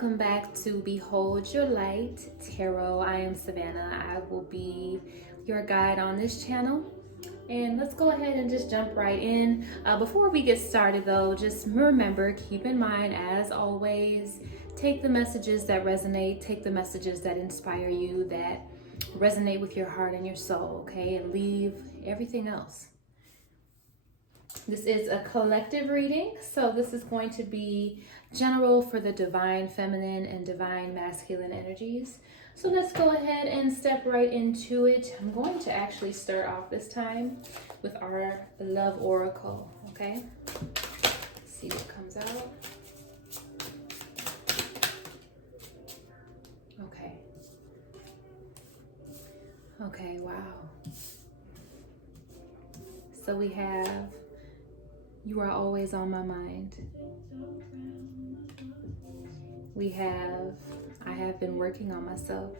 welcome back to Behold Your Light Tarot. I am Savannah. I will be your guide on this channel. And let's go ahead and just jump right in. Before we get started though, just remember, keep in mind, as always, take the messages that resonate, take the messages that inspire you, that resonate with your heart and your soul, okay? And leave everything else. This is a collective reading, so this is going to be general for the divine feminine and divine masculine energies. So let's go ahead and step right into it. I'm going to actually start off this time with our love oracle, okay? Let's see what comes out. Okay, wow. So we have, you are always on my mind. We have, I have been working on myself.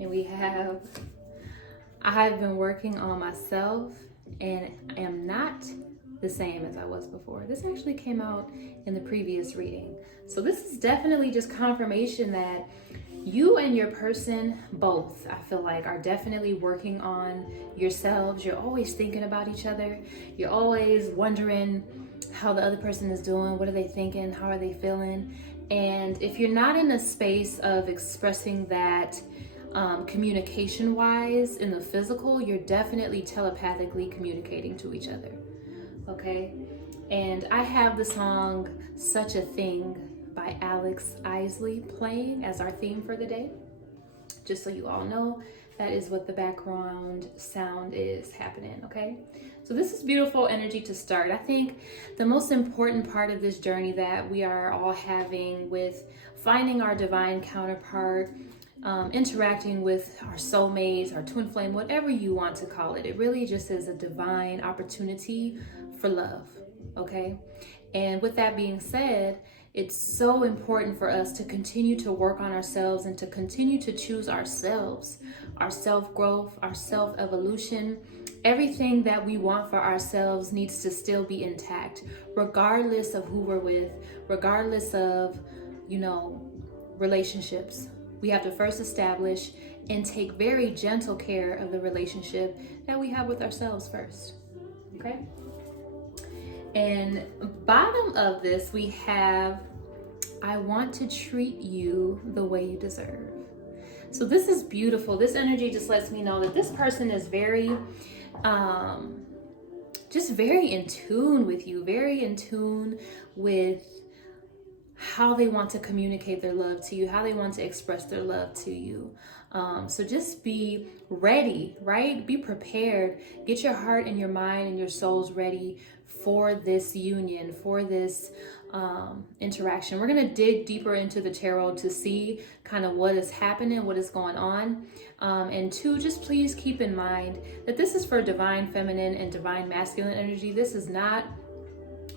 And we have, I have been working on myself and am not the same as I was before. This actually came out in the previous reading. So this is definitely just confirmation that you and your person both, I feel like, are definitely working on yourselves. You're always thinking about each other. You're always wondering how the other person is doing. What are they thinking? How are they feeling? And if you're not in a space of expressing that communication wise in the physical, you're definitely telepathically communicating to each other. Okay? And I have the song Such a Thing by Alex Isley playing as our theme for the day. Just so you all know, that is what the background sound is happening, okay? So this is beautiful energy to start. I think the most important part of this journey that we are all having with finding our divine counterpart, interacting with our soulmates, our twin flame, whatever you want to call it, it really just is a divine opportunity for love, okay? And with that being said, it's so important for us to continue to work on ourselves and to continue to choose ourselves, our self-growth, our self-evolution. Everything that we want for ourselves needs to still be intact, regardless of who we're with, regardless of, relationships. We have to first establish and take very gentle care of the relationship that we have with ourselves first, okay? And bottom of this, we have, I want to treat you the way you deserve. So this is beautiful. This energy just lets me know that this person is very, just very in tune with you, very in tune with how they want to communicate their love to you, how they want to express their love to you. So just be ready, right? Be prepared. Get your heart and your mind and your souls ready for this union, for this interaction. We're going to dig deeper into the tarot to see kind of what is happening, what is going on. And two, just please keep in mind that this is for divine feminine and divine masculine energy. This is not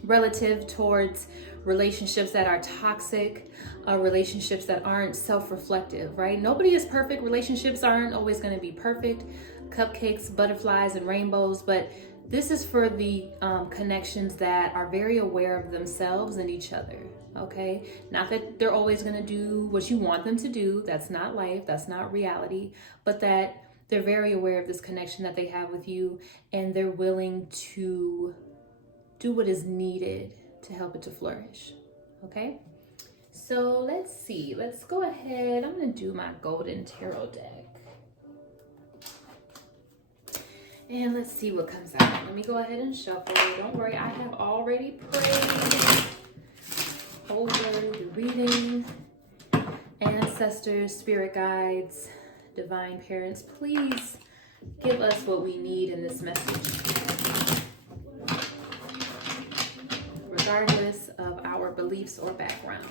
relative towards relationships that are toxic, relationships that aren't self-reflective, right? Nobody is perfect. Relationships aren't always going to be perfect. Cupcakes, butterflies, and rainbows, but this is for the connections that are very aware of themselves and each other, okay? Not that they're always going to do what you want them to do. That's not life. That's not reality. But that they're very aware of this connection that they have with you, and they're willing to do what is needed to help it to flourish, okay? So let's see. Let's go ahead. I'm going to do my golden tarot deck. And let's see what comes out. Let me go ahead and shuffle. Don't worry, I have already prayed over the reading. Ancestors, spirit guides, divine parents, please give us what we need in this message, regardless of our beliefs or background.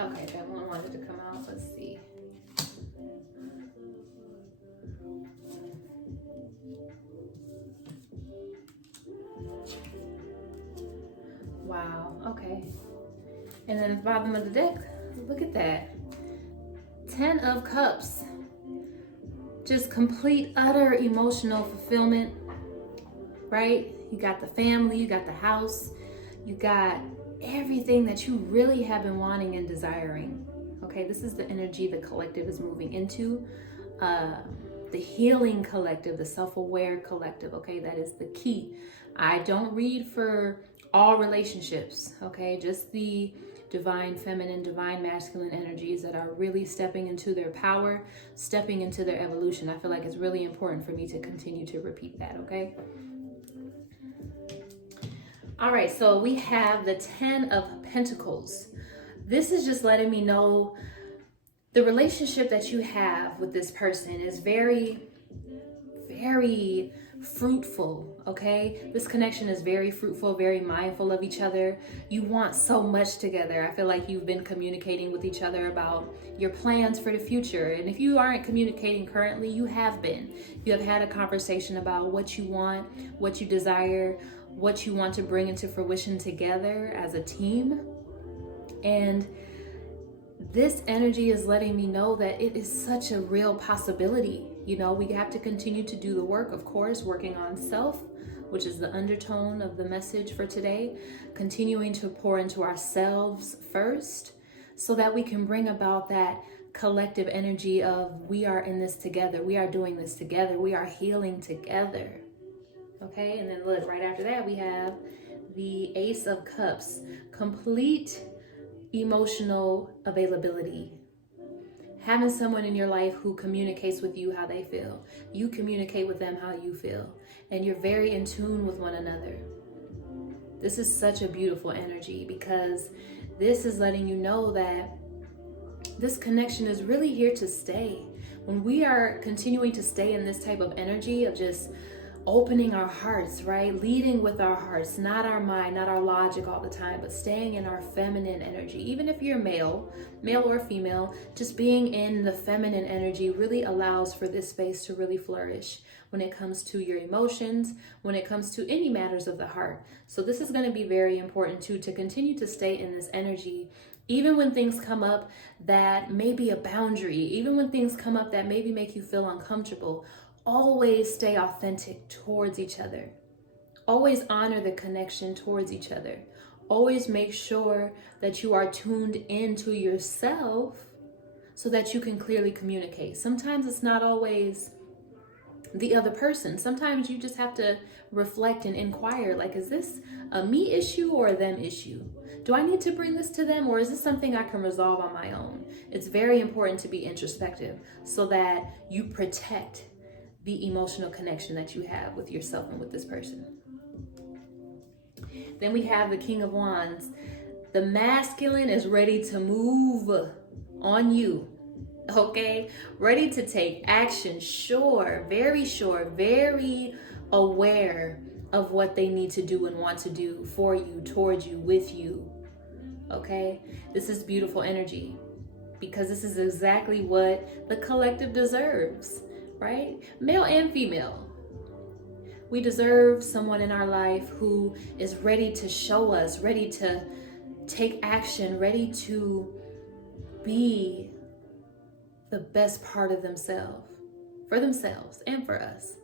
Okay, that one wanted to come out. Let's see. Wow, okay. And then at the bottom of the deck, look at that. 10 of Cups. just complete, utter emotional fulfillment, right? You got the family, you got the house, you got everything that you really have been wanting and desiring. Okay, this is the energy the collective is moving into. The healing collective, the self-aware collective, okay, that is the key. I don't read for all relationships, okay, just the divine feminine, divine masculine energies that are really stepping into their power, stepping into their evolution. I feel like it's really important for me to continue to repeat that, okay? All right, so we have the 10 of Pentacles. This is just letting me know the relationship that you have with this person is very, very fruitful, okay? This connection is very fruitful, very mindful of each other. You want so much together. I feel like you've been communicating with each other about your plans for the future. And if you aren't communicating currently, you have been. You have had a conversation about what you want, what you desire, what you want to bring into fruition together as a team. And this energy is letting me know that it is such a real possibility. You know, we have to continue to do the work, of course, working on self, which is the undertone of the message for today, continuing to pour into ourselves first so that we can bring about that collective energy of we are in this together, we are doing this together, we are healing together. Okay, and then look, right after that, we have the Ace of Cups, complete emotional availability. Having someone in your life who communicates with you how they feel. You communicate with them how you feel. And you're very in tune with one another. This is such a beautiful energy because this is letting you know that this connection is really here to stay. When we are continuing to stay in this type of energy of just opening our hearts, right? Leading with our hearts, not our mind, not our logic all the time, but staying in our feminine energy. Even if you're male or female, just being in the feminine energy really allows for this space to really flourish when it comes to your emotions, when it comes to any matters of the heart. So this is going to be very important too, to continue to stay in this energy. Even when things come up that may be a boundary, even when things come up that maybe make you feel uncomfortable, always stay authentic towards each other. Always honor the connection towards each other. Always make sure that you are tuned into yourself so that you can clearly communicate. Sometimes it's not always the other person. Sometimes you just have to reflect and inquire, like, is this a me issue or a them issue? Do I need to bring this to them, or is this something I can resolve on my own? It's very important to be introspective so that you protect the emotional connection that you have with yourself and with this person. Then we have the King of Wands. The masculine is ready to move on you, okay? Ready to take action, sure, very aware of what they need to do and want to do for you, towards you, with you, okay? This is beautiful energy because this is exactly what the collective deserves. Right? Male and female. We deserve someone in our life who is ready to show us, ready to take action, ready to be the best part of themselves, for themselves and for us.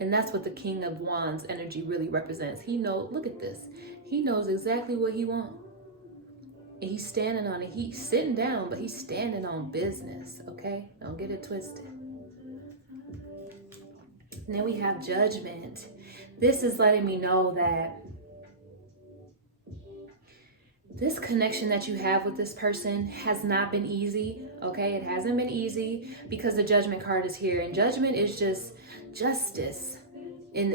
And that's what the King of Wands energy really represents. He knows, look at this. He knows exactly what he wants. And he's standing on it. He's sitting down, but he's standing on business, okay? Don't get it twisted. And then we have Judgment. This is letting me know that this connection that you have with this person has not been easy, okay? It hasn't been easy because the Judgment card is here. And Judgment is just justice in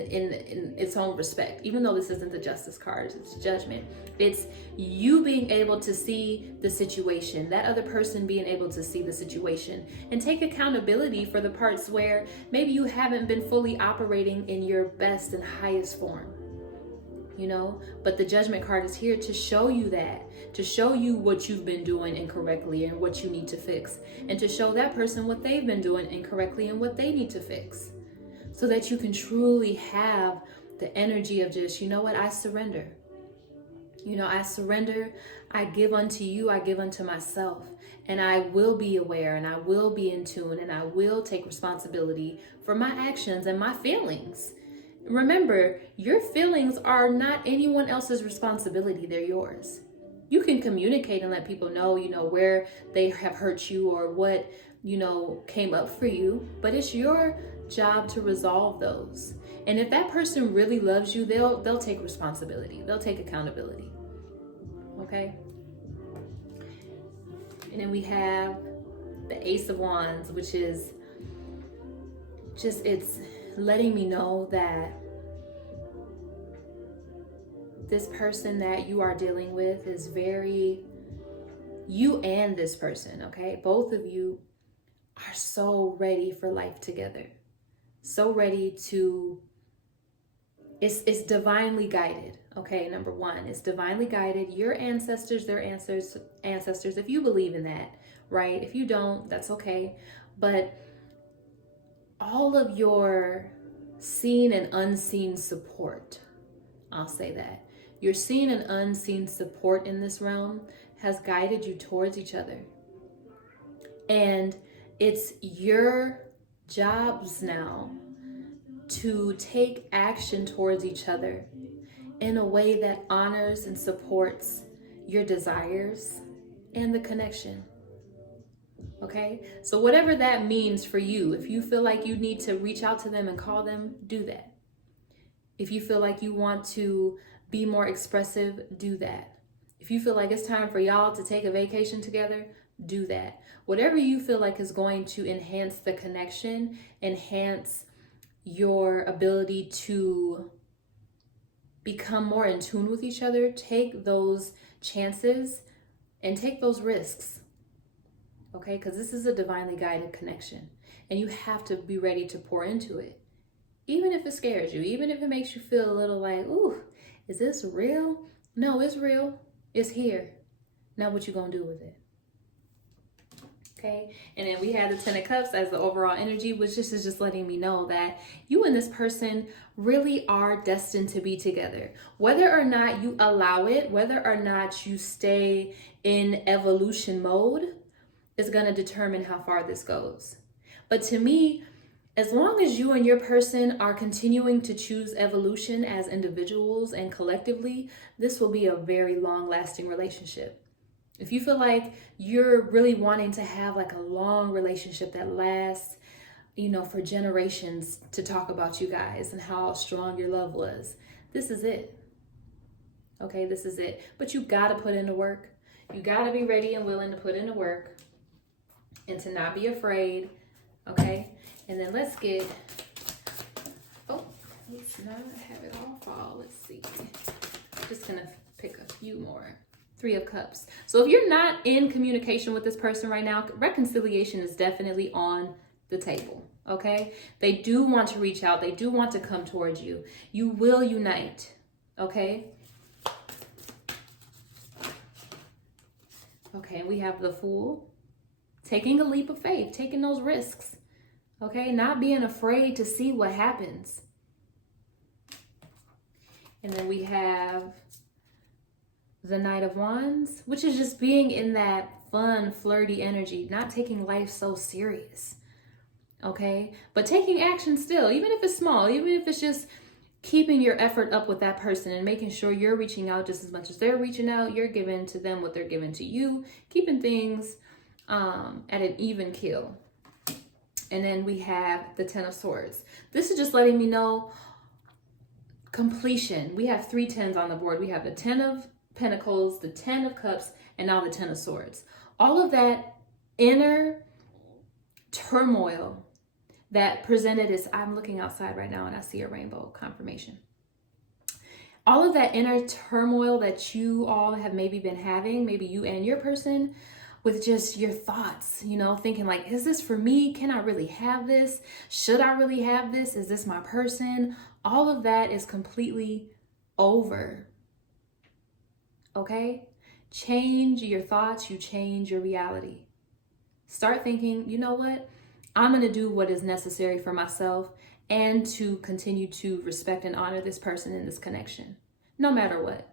its own respect. Even though this isn't the Justice card, it's Judgment. It's you being able to see the situation, that other person being able to see the situation and take accountability for the parts where maybe you haven't been fully operating in your best and highest form, you know? But the Judgment card is here to show you that, to show you what you've been doing incorrectly and what you need to fix, and to show that person what they've been doing incorrectly and what they need to fix, so that you can truly have the energy of just, you know what, I surrender. I surrender, I give unto you, I give unto myself, and I will be aware and I will be in tune and I will take responsibility for my actions and my feelings. Remember, your feelings are not anyone else's responsibility, they're yours. You can communicate and let people know, where they have hurt you or what, came up for you, but it's your job to resolve those. And if that person really loves you, they'll take responsibility. They'll take accountability. Okay? And then we have the Ace of Wands, which is just, it's letting me know that this person that you are dealing with is you and this person, okay? Both of you are so ready for life together. So ready to, it's divinely guided, okay? Number one, it's divinely guided. Your ancestors, their ancestors, if you believe in that, right? If you don't, that's okay. But all of your seen and unseen support, I'll say that. Your seen and unseen support in this realm has guided you towards each other. And it's your jobs now to take action towards each other in a way that honors and supports your desires and the connection. Okay? So whatever that means for you, if you feel like you need to reach out to them and call them, do that. If you feel like you want to be more expressive, do that. If you feel like it's time for y'all to take a vacation together, do that. Whatever you feel like is going to enhance the connection, enhance your ability to become more in tune with each other, take those chances and take those risks. Okay? Because this is a divinely guided connection and you have to be ready to pour into it. Even if it scares you, even if it makes you feel a little like, ooh, is this real? No, it's real. It's here. Now what you gonna do with it? Okay, and then we have the Ten of Cups as the overall energy, which is just letting me know that you and this person really are destined to be together. Whether or not you allow it, whether or not you stay in evolution mode, is gonna determine how far this goes. But to me, as long as you and your person are continuing to choose evolution as individuals and collectively, this will be a very long-lasting relationship. If you feel like you're really wanting to have like a long relationship that lasts, for generations to talk about you guys and how strong your love was, this is it. Okay, this is it. But you gotta put in the work. You gotta be ready and willing to put in the work and to not be afraid, okay? And then let's not have it all fall. Let's see. I'm just gonna pick a few more. Three of Cups. So if you're not in communication with this person right now, reconciliation is definitely on the table, okay? They do want to reach out. They do want to come towards you. You will unite, okay? Okay, we have the Fool. Taking a leap of faith, taking those risks, okay? Not being afraid to see what happens. And then we have the Knight of Wands, which is just being in that fun, flirty energy, not taking life so serious, okay? But taking action still, even if it's small, even if it's just keeping your effort up with that person and making sure you're reaching out just as much as they're reaching out, you're giving to them what they're giving to you, keeping things at an even keel. And then we have the Ten of Swords. This is just letting me know completion. We have 3 tens on the board. We have the 10 of Pentacles, the 10 of Cups, and now the 10 of Swords. All of that inner turmoil that presented as, I'm looking outside right now and I see a rainbow confirmation. All of that inner turmoil that you all have maybe been having, maybe you and your person, with just your thoughts, thinking like, is this for me? Can I really have this? Should I really have this? Is this my person? All of that is completely over. Okay? Change your thoughts, you change your reality. Start thinking, you know what? I'm going to do what is necessary for myself and to continue to respect and honor this person in this connection, no matter what.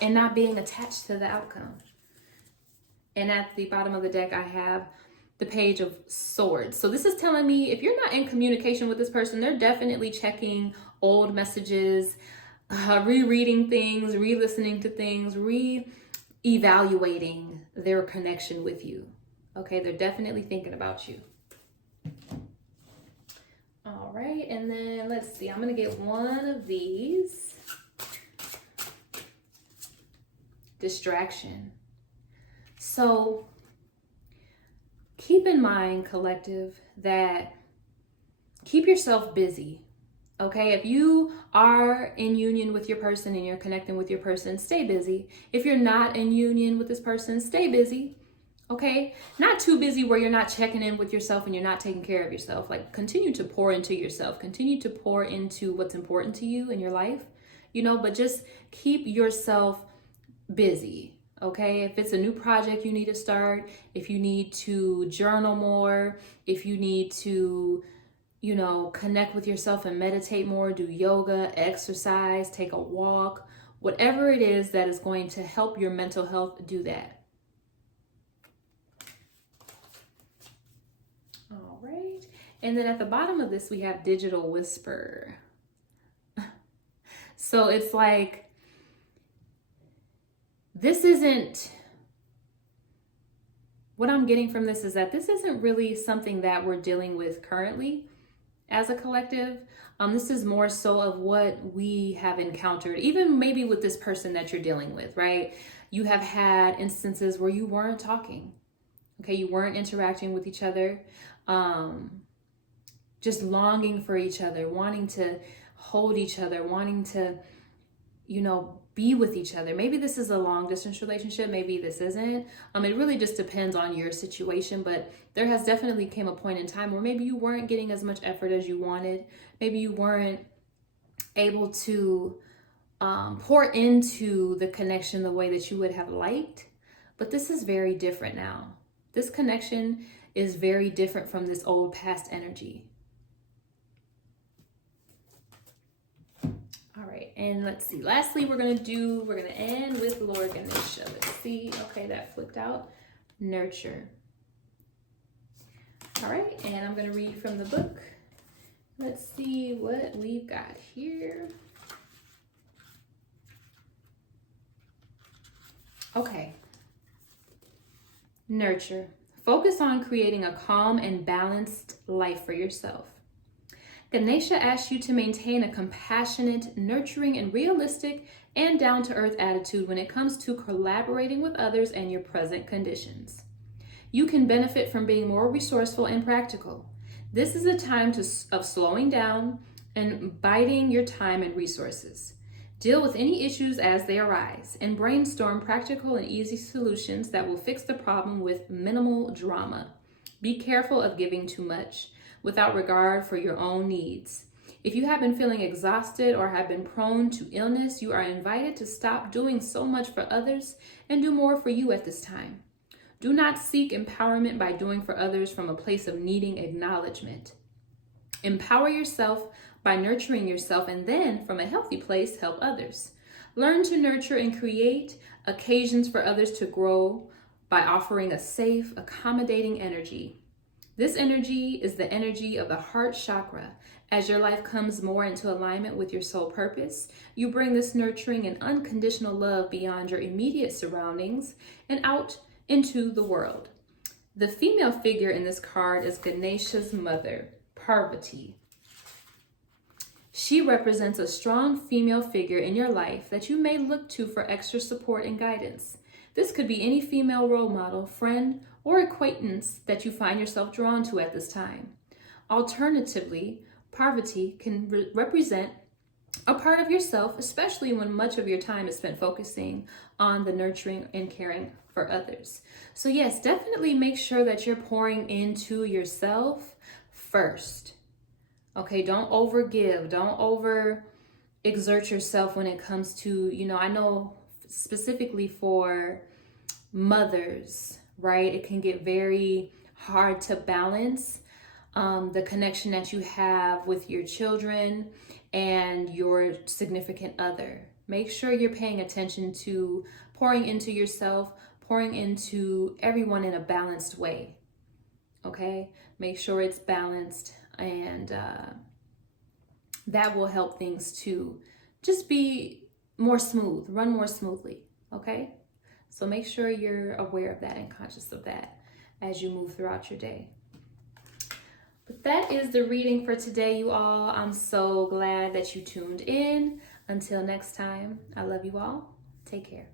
and not being attached to the outcome. And at the bottom of the deck, I have the Page of Swords. So this is telling me if you're not in communication with this person, they're definitely checking old messages, rereading things, re-listening to things, re-evaluating their connection with you. Okay, they're definitely thinking about you. All right, and then let's see. I'm going to get one of these. Distraction. So keep in mind, collective, that keep yourself busy. Okay, if you are in union with your person and you're connecting with your person, stay busy. If you're not in union with this person, stay busy. Okay, not too busy where you're not checking in with yourself and you're not taking care of yourself. Like, continue to pour into yourself, continue to pour into what's important to you in your life, but just keep yourself busy. Okay, if it's a new project you need to start, if you need to journal more, if you need to connect with yourself and meditate more, do yoga, exercise, take a walk, whatever it is that is going to help your mental health, do that. All right. And then at the bottom of this, we have Digital Whisper. So it's like, what I'm getting from this is that this isn't really something that we're dealing with currently as a collective. This is more so of what we have encountered, even maybe with this person that you're dealing with, right? You have had instances where you weren't talking, okay? You weren't interacting with each other, just longing for each other, wanting to hold each other, wanting to, be with each other. Maybe this is a long distance relationship. Maybe this isn't. It really just depends on your situation, but there has definitely came a point in time where maybe you weren't getting as much effort as you wanted. Maybe you weren't able to pour into the connection the way that you would have liked, but this is very different now. This connection is very different from this old past energy. All right, and let's see. Lastly, we're gonna end with Lord Ganesha. Let's see. Okay, that flipped out. Nurture. All right, and I'm gonna read from the book. Let's see what we've got here. Okay. Nurture. Focus on creating a calm and balanced life for yourself. Ganesha asks you to maintain a compassionate, nurturing, and realistic and down-to-earth attitude when it comes to collaborating with others and your present conditions. You can benefit from being more resourceful and practical. This is a time of slowing down and biding your time and resources. Deal with any issues as they arise and brainstorm practical and easy solutions that will fix the problem with minimal drama. Be careful of giving too much without regard for your own needs. If you have been feeling exhausted or have been prone to illness, you are invited to stop doing so much for others and do more for you at this time. Do not seek empowerment by doing for others from a place of needing acknowledgement. Empower yourself by nurturing yourself and then, from a healthy place, help others. Learn to nurture and create occasions for others to grow by offering a safe, accommodating energy. This energy is the energy of the heart chakra. As your life comes more into alignment with your soul purpose, you bring this nurturing and unconditional love beyond your immediate surroundings and out into the world. The female figure in this card is Ganesha's mother, Parvati. She represents a strong female figure in your life that you may look to for extra support and guidance. This could be any female role model, friend, or acquaintance that you find yourself drawn to at this time. Alternatively, Parvati can represent a part of yourself, especially when much of your time is spent focusing on the nurturing and caring for others. So yes, definitely make sure that you're pouring into yourself first. Okay, don't overgive, don't over exert yourself when it comes to, I know specifically for mothers, right? It can get very hard to balance the connection that you have with your children and your significant other, Make sure you're paying attention to pouring into yourself, pouring into everyone in a balanced way. Okay? Make sure it's balanced, and that will help things to just be more smooth, run more smoothly. Okay? So make sure you're aware of that and conscious of that as you move throughout your day. But that is the reading for today, you all. I'm so glad that you tuned in. Until next time, I love you all. Take care.